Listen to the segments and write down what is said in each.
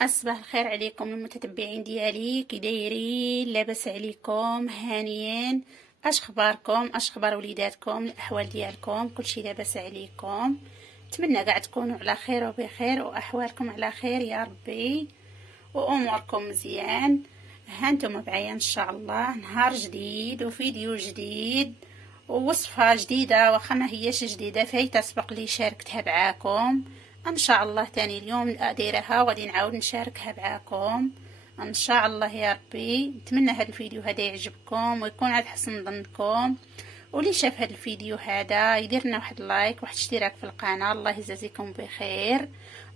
أصبح الخير عليكم المتتبعين ديالي، كي دايرين؟ لاباس عليكم؟ هانيين؟ اش اخباركم؟ اش اخبار وليداتكم؟ الاحوال ديالكم كلشي لاباس عليكم؟ نتمنى قاع تكونوا على خير وبخير واحوالكم على خير يا ربي واموركم مزيان. هانتم معايا ان شاء الله نهار جديد وفيديو جديد ووصفه جديده، واخا ما هيش جديده فايته سبق لي شاركتها معاكم. ان شاء الله تاني اليوم دايرها وغادي نعاود نشاركها معاكم ان شاء الله يا ربي. نتمنى هذا الفيديو هذا يعجبكم ويكون على حسن ظنكم، واللي شاف هذا الفيديو هذا يدير لنا واحد لايك واحد اشتراك في القناه، الله يجازيكم بخير.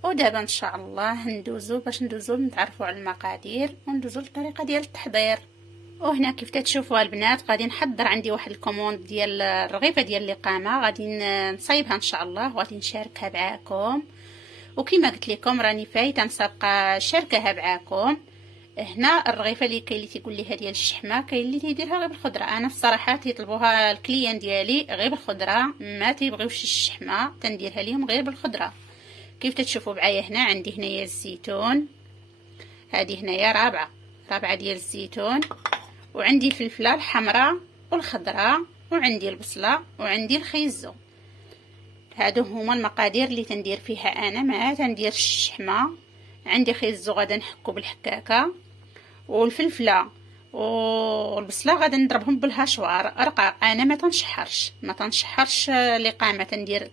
ودابا ان شاء الله ندوزو نتعرفوا على المقادير وندوزو للطريقه ديال التحضير. وهنا كيف تشوفوا البنات غادي نحضر عندي واحد الكوموند ديال الرغيفه ديال اللقامه، غادي نصايبها ان شاء الله وغادي نشاركها معاكم. وكما قلت لكم راني فايته مسابقه شاركها معاكم. هنا الرغيفه اللي كاين اللي تيقول لي ديال الشحمه، كاين اللي تيديرها غير بالخضره. انا الصراحه تيطلبوها الكليان ديالي غير بالخضره، ما تيبغيوش الشحمه، تنديرها لهم غير بالخضره. كيف تشوفوا معايا هنا عندي هنايا الزيتون، هذه هنايا رابعه ديال الزيتون، وعندي الفلفله الحمراء والخضراء، وعندي البصله، وعندي الخيزو. هادو هما المقادير اللي تندير فيها انا، ما تندير الشحمه. عندي خيزو غادا نحكو بالحكاكه، والفلفله والبصله غادا نضربهم بالهشوار رقاق. انا ما تنشحرش لقامه،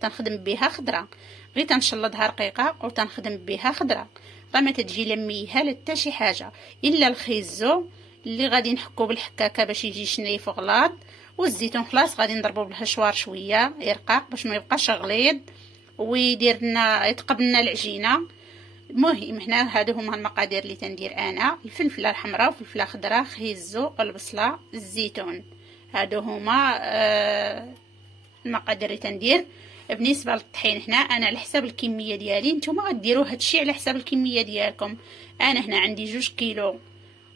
تنخدم بها خضره، غير تنشلضها رقيقه وتنخدم بها خضره، راه ما تجي لميها لتا شي حاجه. الا الخيزو اللي غادي نحكو بالحكاكه باش يجي شنيف وغلاط، والزيتون خلاص غادي نضربو بالهشوار شويه يرقاق باش ما يبقاش غليظ ويدير لنا يتقبل لنا العجينه. المهم هنا هادو هما المقادير اللي تندير انا: الفلفله الحمراء والفلفله الخضراء، خيزو، البصله، الزيتون. هادو هما المقادير اللي تندير. بالنسبه للطحين هنا انا على حساب الكميه ديالي، نتوما غديروا هادشي على حساب الكميه ديالكم. انا هنا عندي 2 كيلو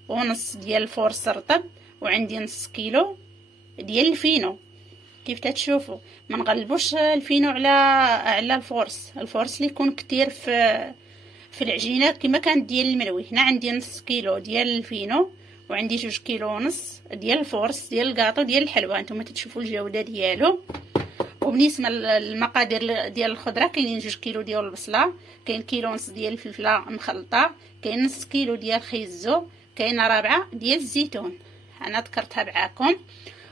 ونص ديال الفورص رطب، وعندي نص كيلو ديال الفينو. كيف تشوفوا ما نغلبوش الفينو على الفورس اللي يكون كتير في العجينه كما كانت ديال المروي. هنا عندي نص كيلو ديال الفينو، وعندي 2 كيلو ونص ديال الفورس ديال الكاطو ديال الحلوى. نتوما تشوفوا الجوده ديالو. وبالنسبه للمقادير ديال الخضره كاينين 2 كيلو ديال البصله، كاين كيلو ونص ديال الفلفله مخلطه، كاين نص كيلو ديال الخيزو، كاينه رابعه ديال الزيتون انا ذكرتها معاكم.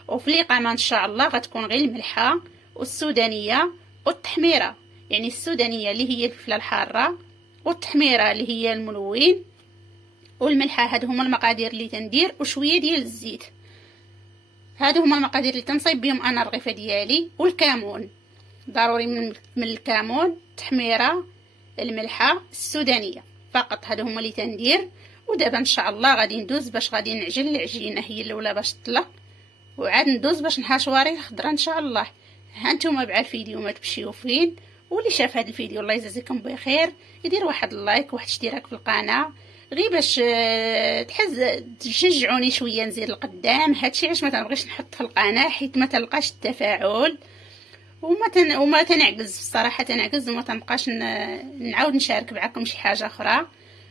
وفي الإقامة ان شاء الله غتكون غير الملحه والسودانيه والتحميره، يعني السودانيه اللي هي الفلفله الحاره، والتحميره اللي هي الملون، والملحه. هادو هما المقادير اللي تندير، وشويه ديال الزيت. هادو هما المقادير اللي تنصايب بهم انا الرغيفه ديالي. والكمون ضروري من الكمون، التحميره، الملحه، السودانيه فقط. هادو هما اللي تندير. ودابا ان شاء الله غادي ندوز باش غادي نعجن العجينه هي الاولى باش تطلق، وعاد ندوز باش نحاشواري الخضره ان شاء الله. هانتوما مع الفيديو ما تمشيو فين. واللي شاف هذا الفيديو الله يجازيكم بخير يدير واحد اللايك واحد اشتراك في القناه، غير باش تشجعوني شويه نزيد لقدام. هادشي علاش ما تنبغيش نحط في القناه حيت ما تلقاش التفاعل، وما تنعجز الصراحه، تنعجز وما تنبقاش نعاود نشارك معكم شي حاجه اخرى.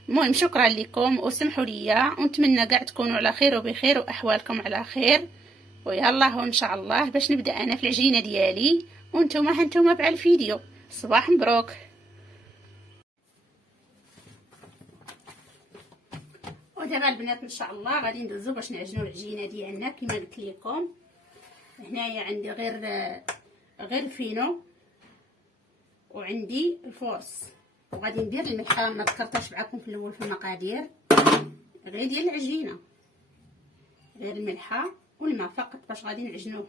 المهم شكرا لكم وسمحوا لي، ونتمنى كاع تكونوا على خير وبخير واحوالكم على خير. ويلا ان شاء الله باش نبدا انا في العجينه ديالي، وانتوما مع الفيديو. صباح مبروك. ودابا البنات ان شاء الله غادي ندوزو باش نعجنوا العجينه ديالنا كما قلت لكم. هنايا عندي غير فينو، وعندي الفورس، وغادي ندير الملحه ما ذكرتهاش معكم في الاول في المقادير، غير ديال العجينه، غير الملحه والماء فقط باش غادي نعجنوه.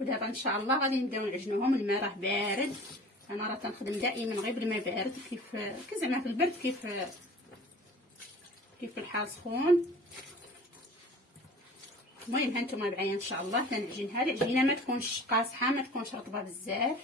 ودابا ان شاء الله غادي نبداو نعجنوهم. الماء راه بارد، انا راه تنخدم دائما غير بالماء بارد، كيف زعما في البرد، كيف في الحال سخون. المهم هانتوما معايا ان شاء الله تنعجنها. العجينه ما تكونش قاصحه، ما تكونش رطبه بزاف.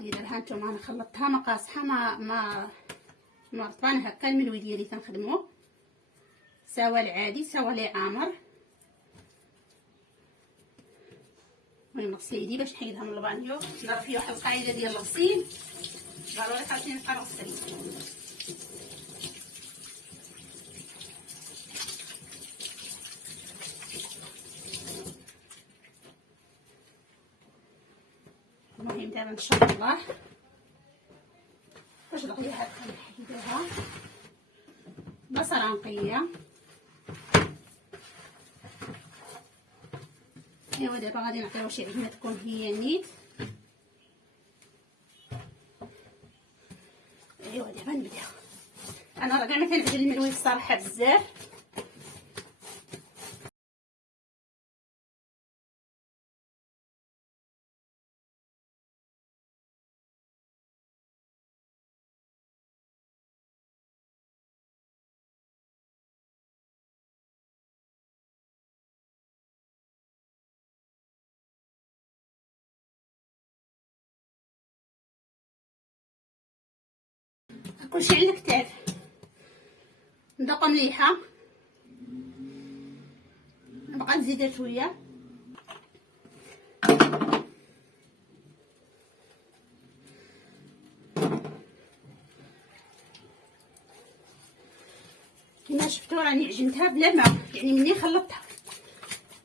دابا ها نتوما انا خلطتها ما قاصحه ما رطبانه هكا. الملوي ديالي تنخدمو سوا العادي سوا لي عامر. المهم نغسل يدي باش نحيدها من البانيو. نضرب فيه واحد القاعده ديال الغسيل، ضروري خاصني نبقى نغسل. المهم دابا ان شاء الله باش نغليها نحيدها بصله نقيه. ايوا دابا غادي نعطيوها شي عجينه تكون هي نيت. ايوا دابا نبداو. انا راه كاع ما كنعجن الملوي الصراحه بزاف، كلشي على الكتاف. ندوق مليحه، نبقى نزيدها شويه. كما شفتوا راني عجنتها بلا ماء، يعني مني خلطتها.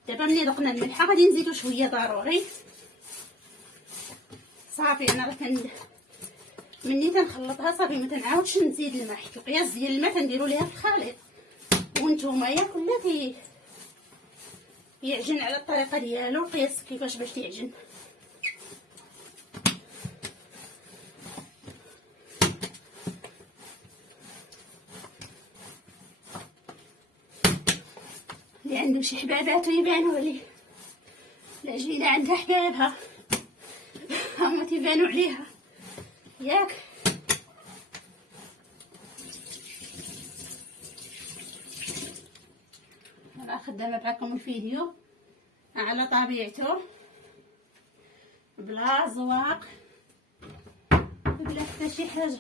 دابا ملي ذقنا الملحه غادي نزيدو شويه ضروري. صافي انا راه مني تنخلطها صافي ما تنعاودش نزيد الماء، حيت القياس ديال الماء تنديرو ليها في الخليط. وانتوما كل يعجن على الطريقه ديالو، القياس كيفاش باش يعجن. اللي عنده شي حبابات يبانوا عليه، العجينه عندها حبابها هما تيبانوا عليها ياك. انا خدامه معكم الفيديو على طبيعته بلا زواق بلا حتى شي حاجه.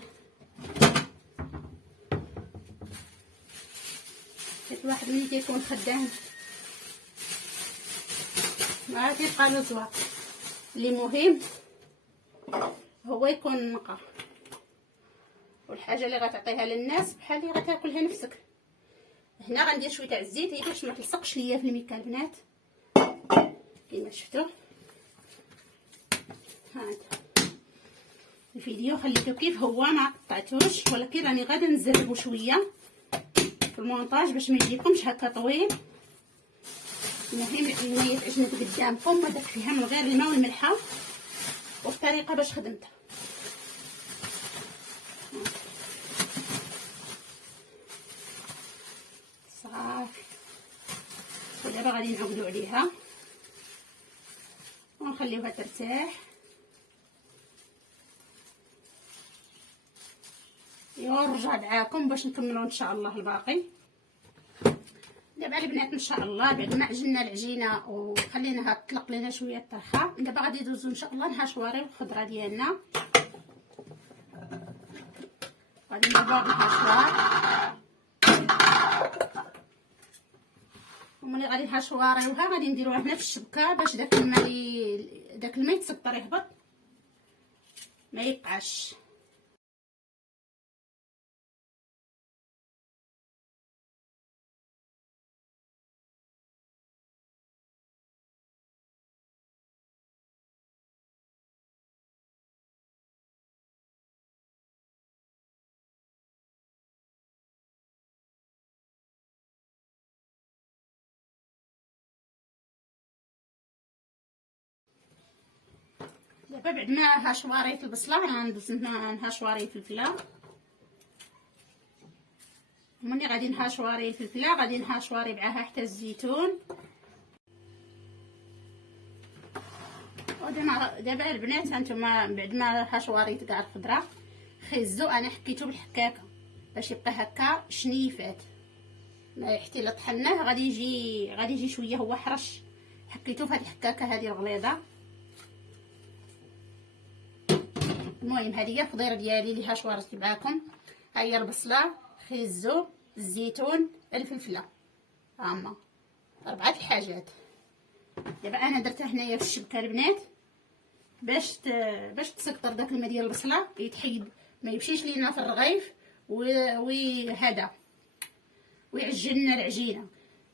حيت الواحد ملي كيكون خدام ما كيبقى له زواق. اللي مهم هو يكون نقى، والحاجه اللي غتعطيها للناس بحال اللي غتاكلها نفسك. هنا غندير شويه تاع الزيت هي باش ما تلصقش ليا في الميكا البنات كما شفتوا. هانت الفيديو خليته كيف هو ما قطعتوش، ولكن راني غادي نزربو شويه في المونتاج باش ما يجيكمش هكا طويل. المهم العجينه تعجنت قدامكم ما درت فيها من غير الماء والملحه والطريقه باش خدمتها. صافي ودابا غادي نعاودو عليها ونخليوها ترتاح. ونرجع معاكم باش نكملوا ان شاء الله الباقي. دابا البنات ان شاء الله بعد ما عجنا العجينه وخليناها تطلق لنا شويه الطرحه، دابا غادي ندوزو ان شاء الله نحشواريو الخضره ديالنا. غادي نديرو الحشوار وملي غادي نحشواريوها غادي نديروها هنا في الشبكه باش داك الماء يتسطر يهبط ما يبقاش. دابا بعد ما هاشواريت البصله غندوز نهاشواري الفلفله. ملي غادي نهاشواري الفلفله غادي نهاشواري معاها حتى الزيتون. دابا البنات هانتوما بعد ما هاشواريت كاع الخضره خيزو انا حكيتو بالحكاكه باش يبقى هكا شنيفات. حتى الا طحناه غادي يجي شويه هو حرش. حكيتو في هذه الحكاكه هذه الغليظه. المهم هذه هي الفطيره ديالي اللي ها شوارت معاكم. ها هي البصله، خيزو، الزيتون، الفلفله، هما 4 الحاجات. دابا انا درتها هنايا في الشبكه البنات باش تسكر داك الماء ديال البصله يتحيد، ما يمشيش لينا في الرغيف وهذا ويعجن لنا العجينه.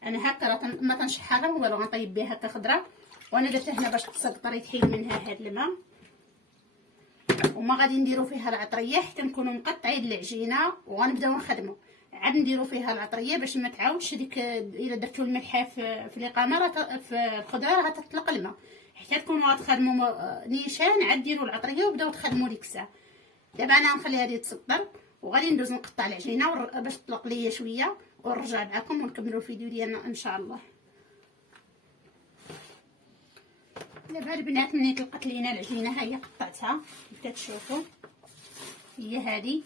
انا هكا ما تنشحها والو، غنطيب بها هكا خضره، وانا درتها هنا باش تسكر يتحيد منها هذا الماء. وما غادي نديرو فيها العطريه حتى نكونوا مقطعين العجينه وغنبداو نخدموا. عاد نديرو فيها العطريه باش ما تعاودش ديك، الا درتو الملحه في الاقامه راه في الخضره راه تطلق الماء، حتى تكونوا غتخدموا نيشان عاد ديروا العطريه وبداو تخدموا ديك الساعه. دابا انا غنخلي هذه تسكر وغادي ندوز نقطع العجينه باش تطلق ليا شويه، ونرجع معكم ونكملوا الفيديو ديالنا ان شاء الله. دابا البنات ملي طلقت لينا العجينه ها هي قطعتها كيف تشوفوا، هي هذه.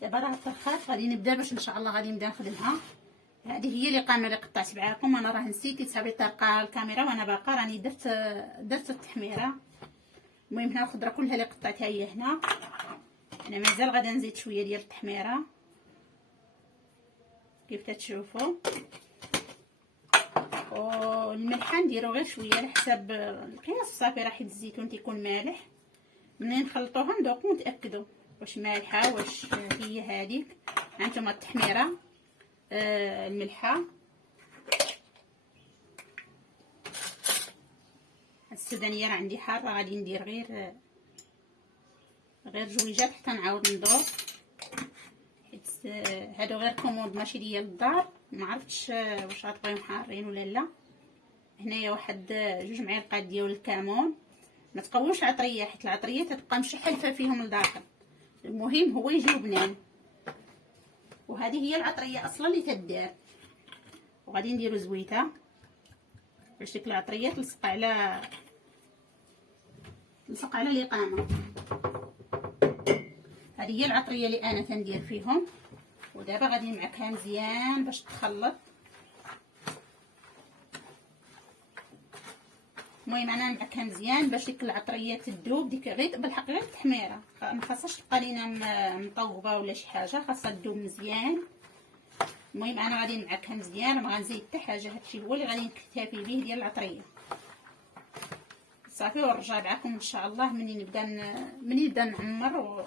دابا راه طرخات، غادي نبدا باش ان شاء الله غادي نبدا نخدمها. هذه هي الاقامه اللي قطعت معاكم. انا راه نسيت صافي طرقه الكاميرا وانا باقا راني درت التحميره. المهم هنا الخضره كلها اللي قطعتها هي هنا. انا مازال غادي نزيد شويه ديال التحميره كيف تشوفوا، والملح نديرو غير شويه على حساب القياس صافي، راه حيت الزيتون تيكون مالح. منين نخلطوها ندوقو نتاكدوا واش مالحه واش هي هذيك. هانتوما التحميره، الملحه، السودانيه راه عندي حاره، غادي ندير غير جويجات حتى نعاود ندوق، حيت هادو غير كوموند ماشي ديال الدار. ما عرفتش واش غتبغيهم حارين ولا لا. هنايا واحد 2 معالق ديال الكمون. ما تقووش العطريه حيت العطريه تتبقى مشحلفه فيهم لداخل، المهم هو يجيو بنان. وهذه هي العطريه اصلا اللي تدار. وغادي نديرو زويته باش ديك العطريه تلصق على الاقامه. هذه هي العطريه اللي انا تندير فيهم. ودابا غادي نعكها مزيان باش تخلط. المهم انا نعكها مزيان باش ديك العطريه تذوب، ديك غير بالحق غير التحميره، ما خاصهاش تبقى لينا مطوبه ولا شي حاجه، خاصها تذوب مزيان. المهم انا غادي نعكها مزيان، ما غنزيد حتى حاجه. هادشي هو اللي غادي نكتفي به ديال العطريه صافي. ونرجع معكم ان شاء الله منين نبدا نعمر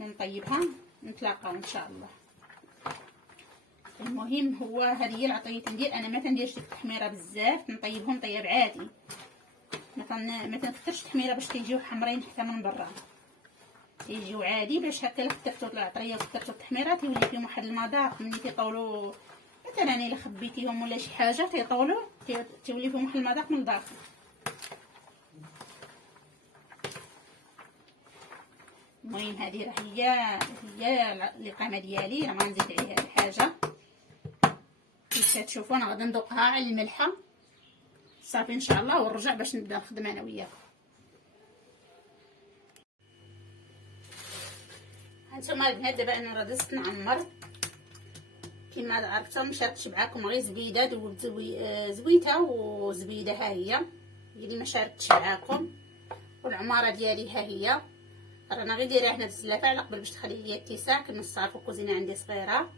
ونطيبها، نتلاقاو ان شاء الله. المهم هو هذه هي العطريه تندير. انا ما تنديرش ديك التحميره بزاف، نطيبهم طياب عادي، ما تنكثرش التحميره باش تيجيو حمرين حتى من برا، تيجيو عادي باش هكا. الا كثرتو العطريه وكثرتو التحميره تيولي فيهم واحد المذاق. ملي تيطولوا مثلا الا خبيتيهم ولا شي حاجه تيطولوا تيولي فيهم واحد المذاق من الداخل. المهم هذه راه هي الاقامه ديالي، راه ما نزيد عليها حاجه. كيف كتشوفوا انا غادي ندوقها على الملحه صافي ان شاء الله، ونرجع باش نبدا نخدم انا وياكم. هانتوما البنات دابا انا راه دزت نعمر كما عرفتوا، مشاركتش معكم غير زبيده، دوبت زويته وزبيده ها هي اللي ما شاركتش معكم. والعماره ديالي ها هي رانا غير دايره هنا بالزلافه على قبل باش تخلي ليا اتساع. كما صافي الكوزينه عندي صغيره،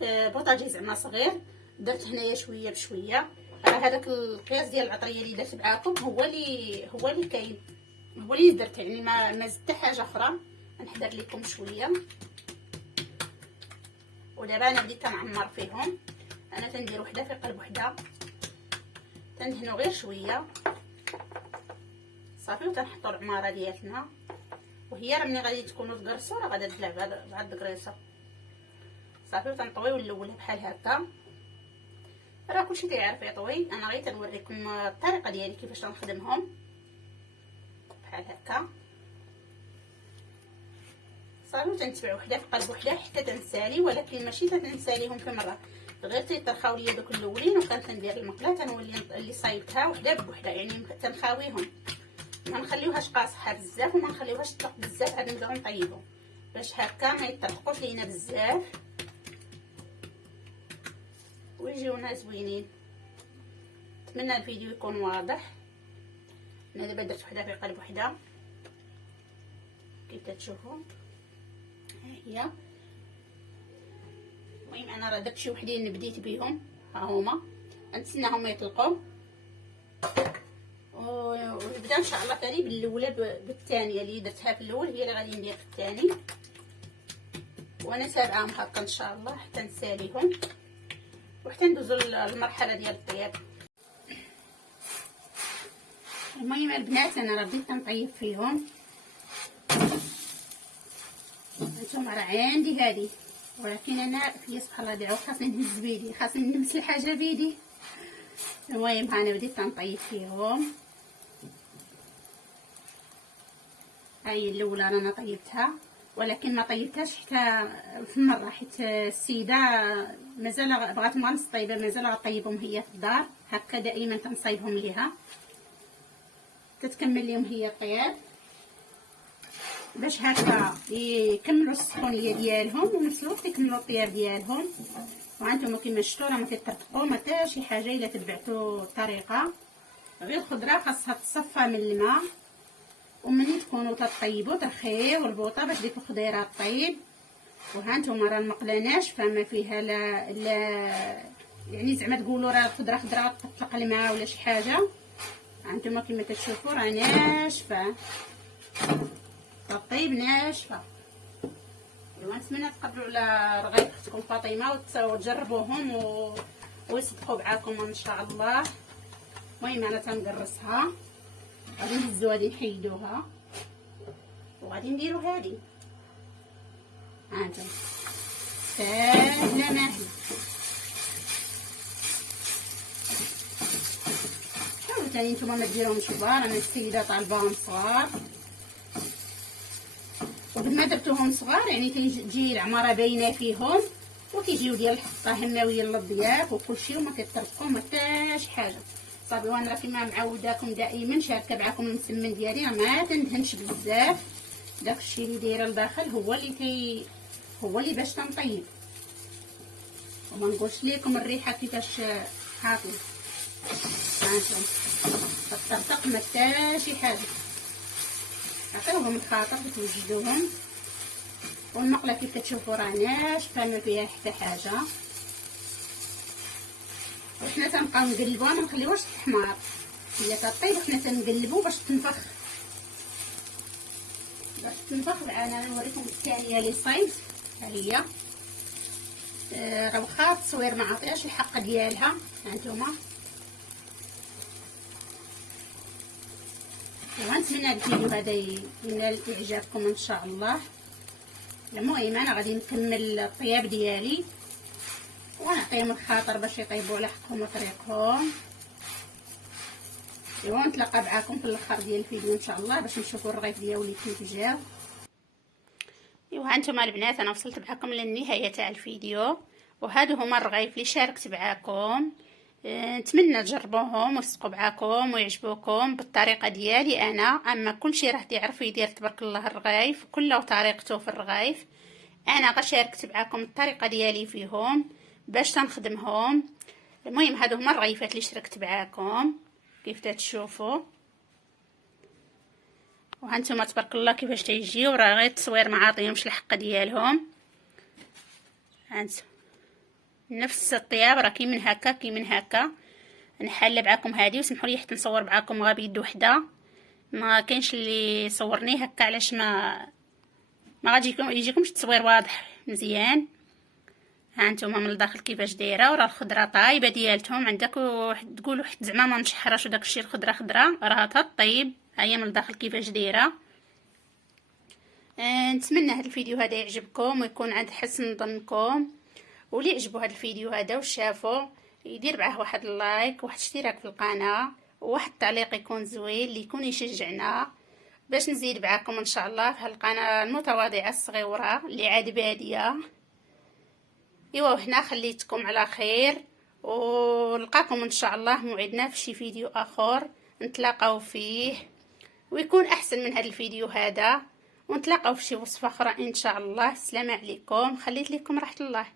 بوطاجي زعما صغير، درت هنايا شويه بشويه. راه هذاك القياس ديال العطريه اللي درت معكم هو اللي كاين، هو اللي درت، يعني ما زدت حاجه اخرى. نحضر لكم شويه. ودابا انا بديت نعمر فيهم. انا تندير وحده في قلب وحده، تندهنوا غير شويه صافي، وتنحطوا العماره ديالنا. وهي راه ملي غادي تكونوا تقرصوا راه غادا تلعب بهاد القريصه صافي، وتنطويو الاولها بحال هكا. راه كلشي كيعرف يطوي، انا غير تنوريكم الطريقه ديالي كيفاش نخدمهم بحال هكا صافي. وتنتبع وحده في قلب وحده حتى تنسالي، ولكن ماشي تنساليهم في مره، غير تيطرخاو ليا دوك الاولين وكنت ندير المقله تنولي اللي صايبتها وحده بوحده، يعني تنخاويهم، ما نخليوهاش قاصحه بزاف وما نخليوهاش تطلق بزاف. عاد نبداو نطيبو باش هكا ما يطرقوش لينا بزاف ويجيونا زوينين. نتمنى الفيديو يكون واضح. انا دابا درت وحده في قلب وحده كيف تشوفوا ها هي. المهم انا راه درت شي وحدين بديت بيهم، ها هما نتسناهم يطلقوا ونبدا ان شاء الله ثاني بالاولى بالثانيه اللي درتها في الاول هي اللي غادي ندير في الثاني، وانا سابعاهم هكا ان شاء الله حتى نساليهم وحتى ندوزو للمرحله ديال الطياب. المهم البنات انا راه بديت نطيب فيهم، هانتوما راه عندي هذه، ولكن انا في سبحان الله دعوا خاصني نهز بيدي، خاصني نلمس الحاجه بيدي. المهم انا بديت نطيب فيهم، هاي الاولى رانا طيبتها ولكن ما طيبتهاش حتى في مره، حيت السيده مازال بغات مغنص طيبه، مازال غطيبهم هي في الدار هكا، دائما تنصايبهم ليها تتكمل لهم هي الطياب باش هكا يكملوا السخونيه ديالهم ونفس الوقت يكملوا الطياب ديالهم. وانتم كما شفتوا راه ما كيطرطقوا ما حتى شي حاجه الا تبعتوا الطريقه، غير الخضره خاصها تصفى من الماء، ومني تكونوا تطيبوا ترخيو البوطه باش ديك الخضيره طيب. وهانتوما راه المقله ناشفه ما فيها لا يعني زعما تقولوا راه الخضره خضره تطلق الماء ولا شي حاجه، هانتوما كما كتشوفوا راه ناشفه طيب ناشفه. ايوا نتمنى تقبلوا على رغيف اختكم فاطمه وتجربوهم ويصدقوا معاكم ان شاء الله. المهم انا تنقرصها، غادي نهزو غادي نحيدوها وغادي نديرو هادي، هانتوما ساهله ما هي. حاولوا تاني نتوما ما ديروهمش كبار، انا السيده طالباهم صغار، وكما درتوهم صغار يعني تجي العماره باينه فيهم وكيجيو ديال الحطه هماويه للضياف وكلشي وما كيطرقوا ما حتى شي حاجه. صافي وانا راه كما معوداكم دائما شاركه معكم المسمن ديالي، ما تندهنش بزاف، داكشي اللي دايره لداخل هو اللي باش تنطيب، وما نقولش لكم الريحه كيفاش هاكي هانتوما الطرطق ما حتى شي حاجه. عطيوهم الخاطر توجدوهم، والمقله كيف كتشوفوا راه ناشفه ما فيها حتى حاجه، وحنا تنبقاو نقلبوها ما نخليوهاش تحمار، هي كطيب حنا تنقلبو باش تنفخ معنا. نوريكم الثانيه اللي صايبت، ها هي راه واخا التصوير ما عطيهاش الحق ديالها، هانتوما ونتمنى الفيديو هذا ينال اعجابكم ان شاء الله. المهم انا غادي نكمل الطياب ديالي ونعطيهم الخاطر باش يطيبوا على حقهم وطريقهم، ايوا نتلاقى معكم في الاخر ديال الفيديو ان شاء الله باش نشوفوا الرغيف ديالي كيف جاو. ايوا هانتوما البنات انا وصلت معكم للنهايه تاع الفيديو، وهادو هما الرغيف اللي شاركت معكم. نتمنى تجربوهم ويصدقوا معاكم ويعجبوكم بالطريقه ديالي انا، اما كلشي راه يعرف يدير تبارك الله الرغيف كله وطريقته في الرغيف. انا غير شاركت معكم الطريقه ديالي فيهم باش تنخدمهم. المهم هادو هما الرغيفات اللي شاركت معكم كيف تشوفوا، وهانتوما تبارك الله كيفاش تيجيو، راه غير التصوير ما عاطيهمش الحق ديالهم. هانتوما نفس الطياب راه كي من هكا نحل معكم هذه، وسمحوا لي حتى نصور معكم غير بيد وحده، ما كاينش اللي صورني هكا علاش ما غادي يجيكمش التصوير واضح مزيان. ها انتم من الداخل كيفاش دايره، وراه الخضره طايبه ديالتهم عندك تقولوا حتى زعما ما نشحرش وداكشي الخضره خضره راه طيب. ها هي من الداخل كيفاش دايره. نتمنى هذا الفيديو هذا يعجبكم ويكون عند حسن ظنكم، واللي يعجبو هذا الفيديو هذا وشافو يدير معاه واحد اللايك وواحد اشتراك في القناه وواحد التعليق يكون زوين اللي يكون يشجعنا باش نزيد معكم ان شاء الله في القناه المتواضعه الصغيره اللي عاد باديه. ايوا هنا خليتكم على خير، ونلقاكم ان شاء الله موعدنا في شي فيديو اخر نتلاقاو فيه ويكون احسن من هذا الفيديو هذا، ونتلاقاو في شي وصفه اخرى ان شاء الله. السلام عليكم، خليت لكم راحه الله.